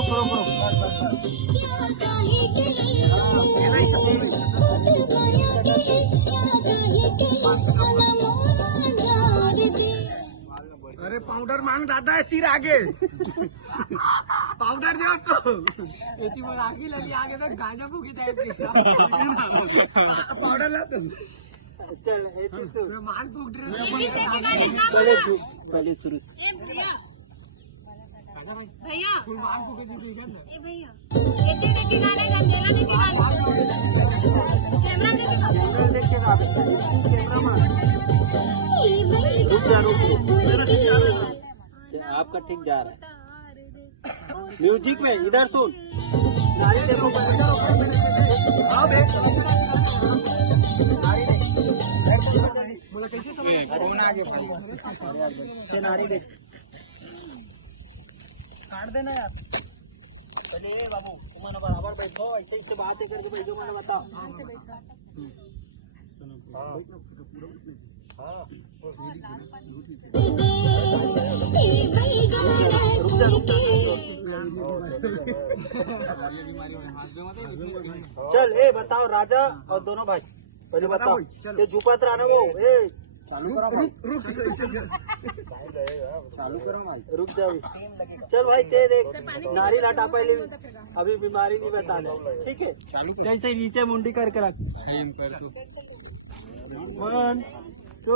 रुक रुक रुक। अरे पाउडर मांग दादा है, सिर आगे पाउडर दे तो आगे लगी, आगे तो गांजा फूकी टाइप की पाउडर ला तुम। चल माल फूक पहले शुरू भैया माल फूके भैया लेके गाने का अंधेरा लेके कैमरा लेके आपका ठीक जा रहा है। म्यूजिक में इधर सुन। नारी देख काट देना यार। चलिए बाबू तुम्हारा बराबर बैठो, ऐसे ऐसे बातें करके बैठो, मैंने बताओ। चल ए बताओ राजा और दोनों भाई पहले बताओ ये झुपत रहा ना वो चालू करो रुक जाओ। चल भाई ते देख नारी लाटा पहले अभी बीमारी नहीं बता दे, ठीक है। जैसे नीचे मुंडी करके रख 1